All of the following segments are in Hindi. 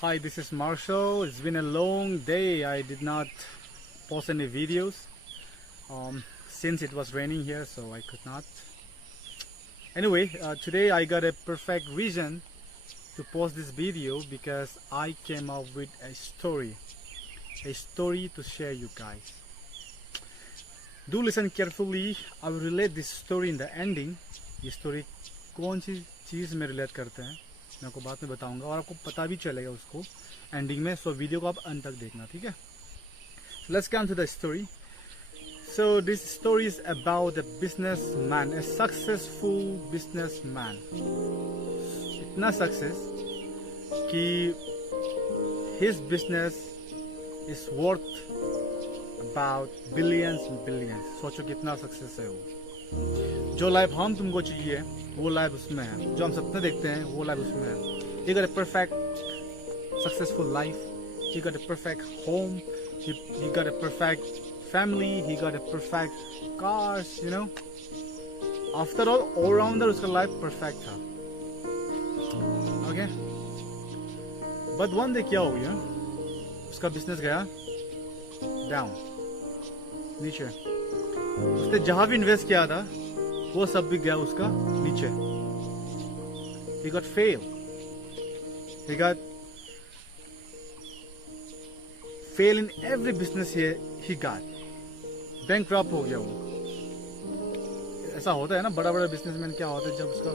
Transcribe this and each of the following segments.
Hi, this is Marshall. It's been a long day. I did not post any videos since it was raining here, so I could not. Anyway, today I got a perfect reason to post this video because I came up with a story to share you guys. Do listen carefully. I will relate this story in the ending. ये story कौन सी चीज़ में relate करते हैं मैं आपको बाद में बताऊंगा और आपको पता भी चलेगा उसको एंडिंग में. सो वीडियो को आप अंत तक देखना, ठीक है? Let's come to the story. So this story is about a businessman, a successful businessman. इतना सक्सेस कि his business is worth about billions and billions. सोचो कितना सक्सेस है वो. जो लाइफ हम तुमको चाहिए वो लाइफ उसमें है, जो हम सपने देखते हैं वो लाइफ उसमें है. He got a perfect successful life. He got a perfect home. He got a perfect family. He got a perfect cars, you know. After all rounder उसका life perfect था. Okay. But one day क्या हो गया? उसका बिजनेस गया डाउन, नीचे. उसने जहां भी इन्वेस्ट किया था वो सब भी गया उसका नीचे. He got fail. He got fail in every business he got. Bankrupt हो गया वो. ऐसा होता है ना, बड़ा बड़ा बिजनेसमैन क्या होता है, जब उसका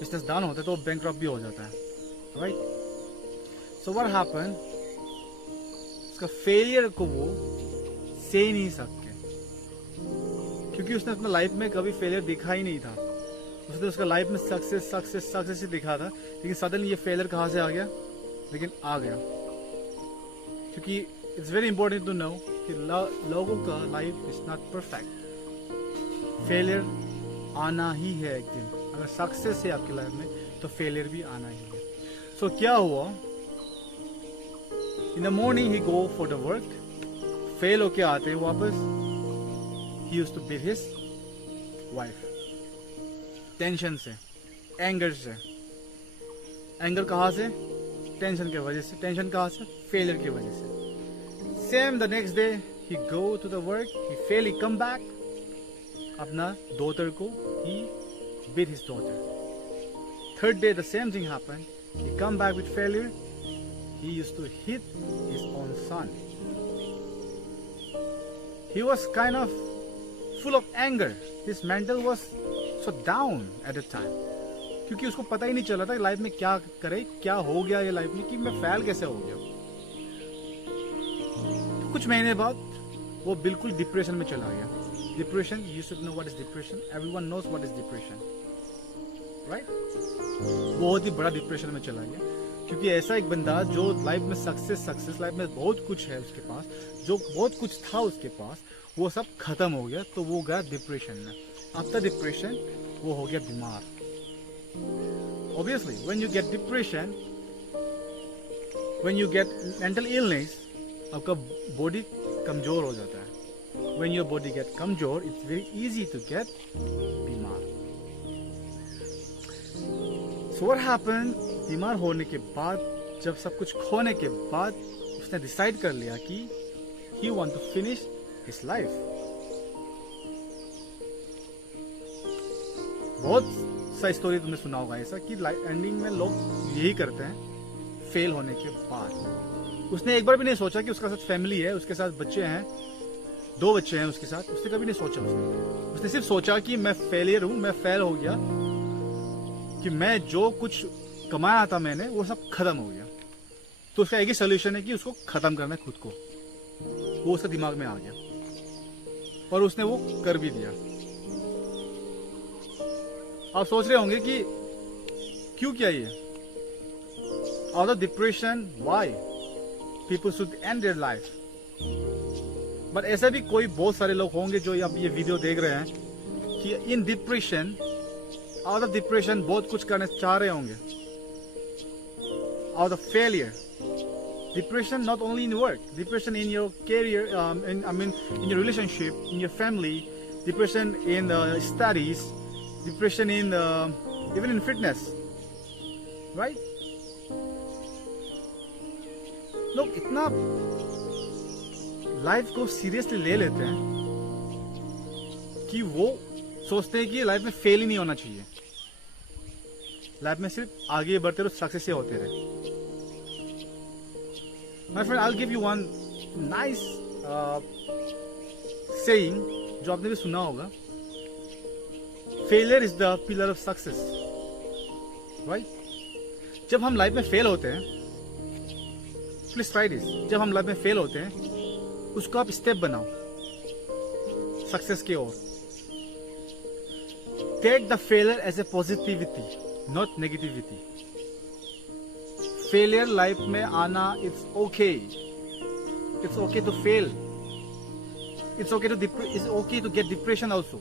बिजनेस डाउन होता है तो bankrupt भी हो जाता है, right? So what happened? उसका फेलियर को वो सह नहीं सकते क्योंकि उसने अपना लाइफ में कभी फेलियर देखा ही नहीं था. उसने उसका लाइफ में सक्सेस ही दिखा था, लेकिन सडनली ये फेलियर कहाँ से आ गया? लेकिन आ गया क्योंकि it's very important to know कि लोगों का life is not perfect. Failure आना ही है एक दिन. अगर सक्सेस है आपकी लाइफ में तो फेलियर भी आना ही है. सो क्या हुआ? In the morning he go for the work. Fail होके आते हैं वापस. He used to beat his wife. Tension से, एंगर से. एंगर कहाँ से? टेंशन की वजह से. टेंशन कहाँ से? फेलियर की वजह से. Same the next day he go to the work, he fail, he come back. अपना daughter को he beat his daughter. Third day the same thing happened. He come back with failure. He used to hit his own son. He was kind of full of anger. His mental was so down at the time. क्योंकि उसको पता ही नहीं चला था लाइफ में क्या करे, क्या हो गया ये लाइफ में, कि मैं फेल कैसे हो गया. तो कुछ महीने बाद वो बिल्कुल डिप्रेशन में चला गया. Depression, you should know what is depression. Everyone knows what is depression, right? बहुत ही बड़ा डिप्रेशन में चला गया क्योंकि ऐसा एक बंदा जो लाइफ में सक्सेस लाइफ में बहुत कुछ है उसके पास, जो बहुत कुछ था उसके पास, वो सब खत्म हो गया. तो वो गया डिप्रेशन में. आफ्टर डिप्रेशन वो हो गया बीमार. Obviously when you get depression, when you get mental illness, आपका बॉडी कमजोर हो जाता है. व्हेन योर बॉडी गेट कमजोर, it's very easy to get बीमार. So what happened? बीमार होने के बाद, जब सब कुछ खोने के बाद, उसने डिसाइड कर लिया कि he want to finish his life. बहुत सा स्टोरी तुमने सुना होगा ऐसा कि एंडिंग में लोग यही करते हैं फेल होने के बाद. उसने एक बार भी नहीं सोचा कि उसके साथ फैमिली है, उसके साथ बच्चे हैं, 2 बच्चे हैं उसके साथ. उसने कभी नहीं सोचा. उसने सिर्फ सोचा कि मैं फेलियर हूं, मैं फेल हो गया, कि मैं जो कुछ कमाया था मैंने वो सब खत्म हो गया. तो उसका एक ही सोल्यूशन है कि उसको खत्म करना है खुद को. वो उसके दिमाग में आ गया और उसने वो कर भी दिया. आप सोच रहे होंगे कि क्यों किया ये? Out of depression, why people should and their life. But ऐसा भी कोई बहुत सारे लोग होंगे जो अब ये वीडियो देख रहे हैं कि in depression, out of depression बहुत कुछ करना चाह रहे होंगे. Out of failure, depression not only in work, depression in your career, in your relationship, in your family, depression in studies, depression in even in fitness, right? लोग इतना लाइफ को सीरियसली ले लेते हैं कि वो सोचते हैं कि लाइफ में फेल ही नहीं होना चाहिए, लाइफ में सिर्फ आगे बढ़ते रहो, सक्सेस ही होते रहे। My friend, I will give you one nice saying जो आपने भी सुना होगा, failure is the pillar of success, right. जब हम लाइफ में फेल होते हैं, प्लीज ट्राई दिस, जब हम लाइफ में फेल होते हैं उसको आप स्टेप बनाओ सक्सेस की ओर। Take the failure as a positivity, not negativity. Failure life में आना it's okay, it's okay to fail, it's okay to get depression also.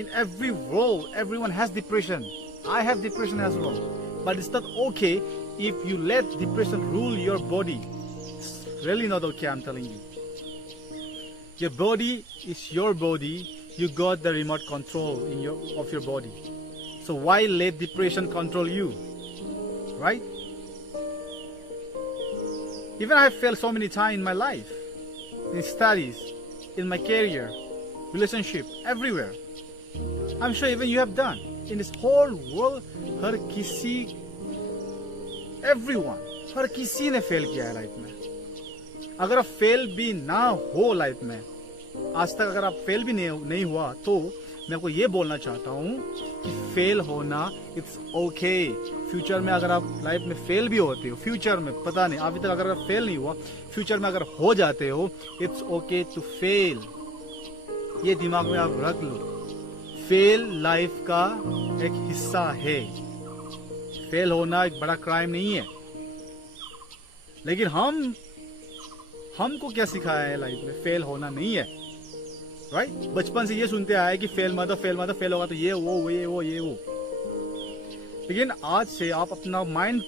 In every world, everyone has depression. I have depression as well. But it's not okay if you let depression rule your body. It's really not okay, I'm telling you. Your body is your body. You got the remote control of your body. So why let depression control you? Right? Even I have failed so many times in my life. In studies, in my career, relationship, everywhere. I'm sure even you have done. In this whole world, हर किसी, everyone, हर किसी ने फेल किया है लाइफ में। अगर आप फेल भी ना हो लाइफ में, आज तक अगर आप फेल भी नहीं हुआ, तो मैं आपको ये बोलना चाहता हूँ कि फेल होना इट्स ओके। फ्यूचर में अगर आप लाइफ में फेल भी होते हो, फ्यूचर में पता नहीं, अभी तक अगर आप फेल नहीं हुआ, फ्यूचर में अगर हो जाते हो, इट्स ओके टू फेल। ये दिमाग में आप रख लो, फेल लाइफ का एक हिस्सा है। फेल होना एक बड़ा क्राइम नहीं है। लेकिन हमको क्या सिखाया है लाइफ में? फेल होना नहीं है, राइट। बचपन से ये सुनते आए कि फेल मत, फेल होगा तो ये वो। लेकिन आज से आप अपना माइंड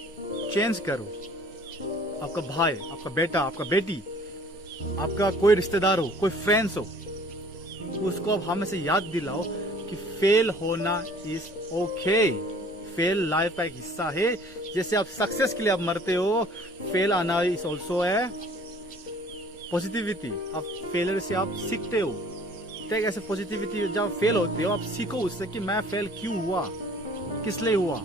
चेंज करो। आपका भाई, आपका बेटा, आपका बेटी, आपका कोई रिश्तेदार हो, कोई फ्रेंड्स हो, उसको आप हमेशा याद दिलाओ कि फेल होना इज ओके। फेल लाइफ का एक हिस्सा है। जैसे आप सक्सेस के लिए आप मरते हो, फेल आना इज ऑल्सो है पॉजिटिविटी। आप फेलियर से आप सीखते हो। टेक ऐसे पॉजिटिविटी, जब फेल होते हो आप सीखो उससे कि मैं फेल क्यों हुआ, किस लिए हुआ।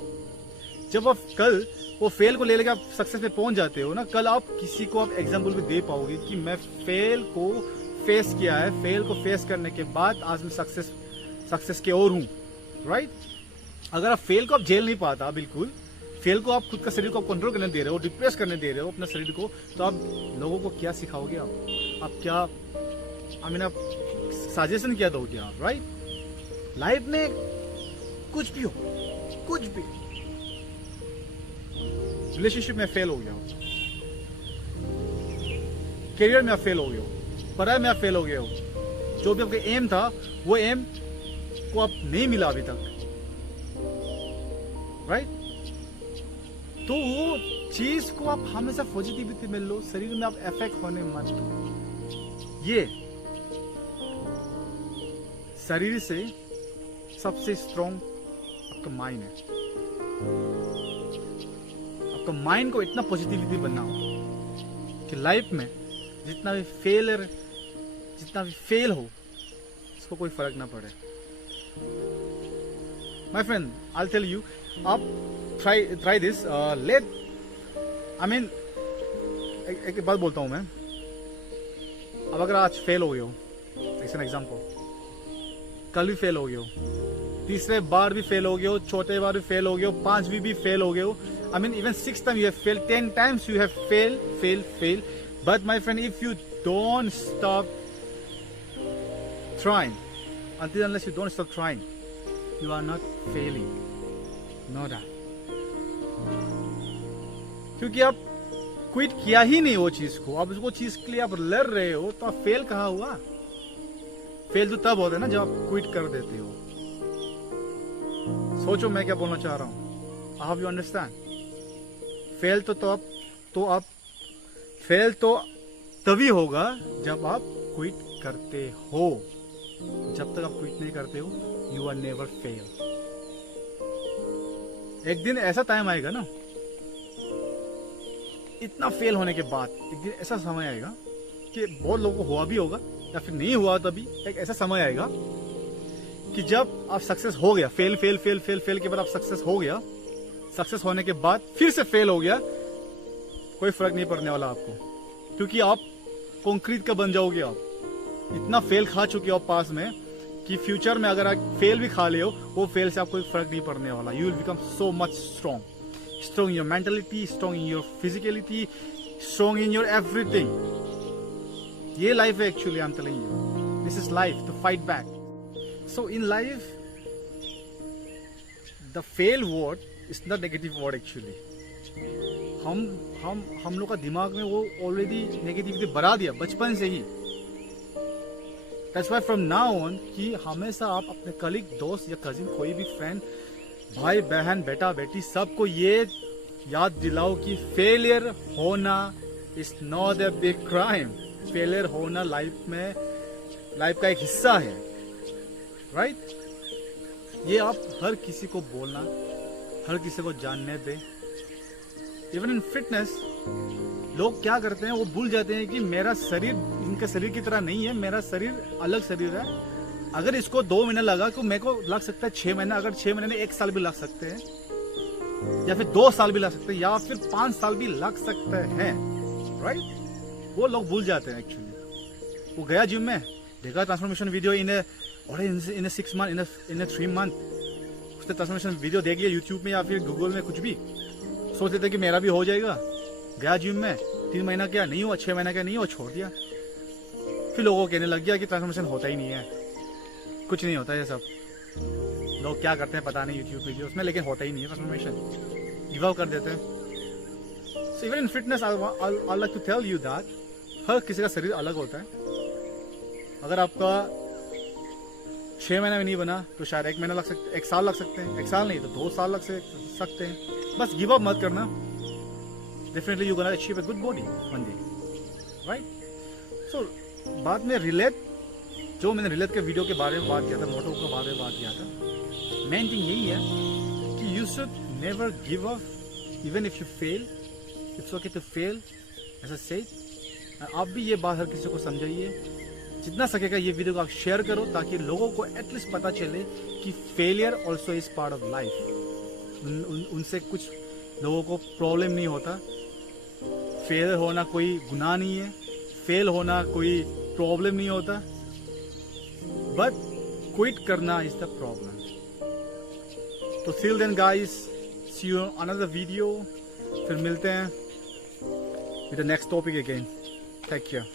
जब आप कल वो फेल को ले लेकर आप सक्सेस पे पहुंच जाते हो ना, कल आप किसी को आप एग्जाम्पल भी दे पाओगे कि मैं फेल को फेस किया है, फेल को फेस करने के बाद आज मैं सक्सेस के ओर हूं, राइट। अगर आप फेल को आप झेल नहीं पाता, बिल्कुल फेल को आप खुद का शरीर को कंट्रोल करने दे रहे हो, डिप्रेस करने दे रहे हो अपने शरीर को, तो आप लोगों को क्या सिखाओगे? आप क्या आप सजेशन क्या दोगे आप, राइट। लाइफ में कुछ भी हो, कुछ भी, रिलेशनशिप में फेल हो गया हो, करियर में आप फेल हो गए हो, पढ़ाई में आप फेल हो गए हो, जो भी आपका एम था वो एम को आप नहीं मिला अभी तक, राइट। तो वो चीज को आप हमेशा पॉजिटिविटी में लो, शरीर में आप इफेक्ट होने मत दो। ये शरीर से सबसे स्ट्रॉन्ग आपका माइंड है। आपका माइंड को इतना पॉजिटिविटी बनाओ कि लाइफ में जितना भी फेल हो उसको कोई फर्क ना पड़े। My friend, I tell you, आप ट्राई दिस। एक बात बोलता हूं मैं, अब अगर आज फेल हो गए हो, एज एन एग्जांपल, कल भी फेल हो गए हो, तीसरे बार भी फेल हो गए हो, चौथे बार भी फेल हो गए हो, पांचवी भी फेल हो गए हो, even 6 times you have failed, 10 times you have failed. But my friend, if you don't stop trying, unless you don't stop trying, you are not failing. Know that. क्योंकि आप क्विट किया ही नहीं वो चीज को, अब उसको चीज के लिए आप लड़ रहे हो, तो आप फेल कहाँ हुआ? फेल तो तब होता है ना जब आप क्विट कर देते हो। सोचो मैं क्या बोलना चाह रहा हूं। I hope you understand. Fail fail तो तभी होगा जब आप क्विट करते हो। जब तक आप क्विट नहीं करते हो, यू आर नेवर फेल। एक दिन ऐसा टाइम आएगा ना इतना फेल होने के बाद एक दिन ऐसा समय आएगा कि बहुत लोगों को हुआ भी होगा या फिर नहीं हुआ, तभी एक ऐसा समय आएगा कि जब आप सक्सेस हो गया, fail fail fail fail fail के बाद आप सक्सेस हो गया, सक्सेस होने के बाद फिर से फेल हो गया, कोई फर्क नहीं पड़ने वाला आपको, क्योंकि आप कंक्रीट का बन जाओगे। आप इतना फेल खा चुके हो पास में कि फ्यूचर में अगर आप फेल भी खा ले हो, वो फेल से आपको कोई फर्क नहीं पड़ने वाला। You will become so much strong, strong in your mentality, strong in your physicality, strong in your everything. ये लाइफ है actually, I am telling you, this is life, to fight back. So in life the fail word is not negative word actually. हम लोग का दिमाग में वो ऑलरेडी नेगेटिविटी बढ़ा दिया बचपन से ही। That's why from now on कि हमेशा आप अपने कलीग, दोस्त या कजिन, कोई भी फ्रेंड, भाई बहन, बेटा बेटी, सबको ये याद दिलाओ कि फेलियर होना is not a big crime. Failure होना लाइफ का एक हिस्सा है, राइट? ये आप हर किसी को बोलना, हर किसी को जानने दे। इवन इन फिटनेस लोग क्या करते हैं, वो भूल जाते हैं कि मेरा शरीर इनके शरीर की तरह नहीं है, मेरा शरीर अलग शरीर है। अगर इसको 2 महीने लगा तो मेरे को लग सकता है 6 महीने, अगर 6 महीने 1 साल भी लग सकते हैं, या फिर 2 साल भी लग सकते हैं, या फिर 5 साल भी लग सकते हैं, राइट? वो लोग भूल जाते हैं एक्चुअली। वो गया जिम में, देखा ट्रांसफॉर्मेशन वीडियो इन ए 6 मंथ, इन ए 3 मंथ, उसने ट्रांसफॉर्मेशन वीडियो देख लिया यूट्यूब में या फिर गूगल में, कुछ भी सोचते थे कि मेरा भी हो जाएगा। गया जिम में, 3 महीना क्या नहीं हुआ, 6 महीना क्या नहीं हुआ, छोड़ दिया। फिर लोगों को कहने लग गया कि ट्रांसफॉर्मेशन होता ही नहीं है, कुछ नहीं होता। ये सब लोग क्या करते हैं पता नहीं यूट्यूब वीडियोस में, लेकिन होता ही नहीं है ट्रांसफॉर्मेशन, गिव अप कर देते हैं। So even in fitness I like to tell you that हर किसी का शरीर अलग होता है। अगर आपका 6 महीना में नहीं बना तो शायद 1 महीना लग सकता है, 1 साल लग सकते हैं, 1 साल नहीं तो 2 साल लग सकते हैं। बस गिव अप मत करना। Definitely you're gonna achieve a good body one day, right? So बाद में जो मैंने रिलेट के वीडियो के बारे में बात किया था, मोटो के बारे में बात किया था, मेन थिंग यही है कि you should never give up even if you fail. It's okay to fail, as I said. आप भी ये बात हर किसी को समझाइए, जितना सकेगा ये वीडियो को आप शेयर करो, ताकि लोगों को एटलीस्ट पता चले कि failure also is part of life. उनसे कुछ लोगों को प्रॉब्लम नहीं होता। फेल होना कोई गुनाह नहीं है, फेल होना कोई प्रॉब्लम नहीं होता, बट क्विट करना इज द प्रॉब्लम। तो till then guys, see you on another video. फिर मिलते हैं with the next topic again. Take care.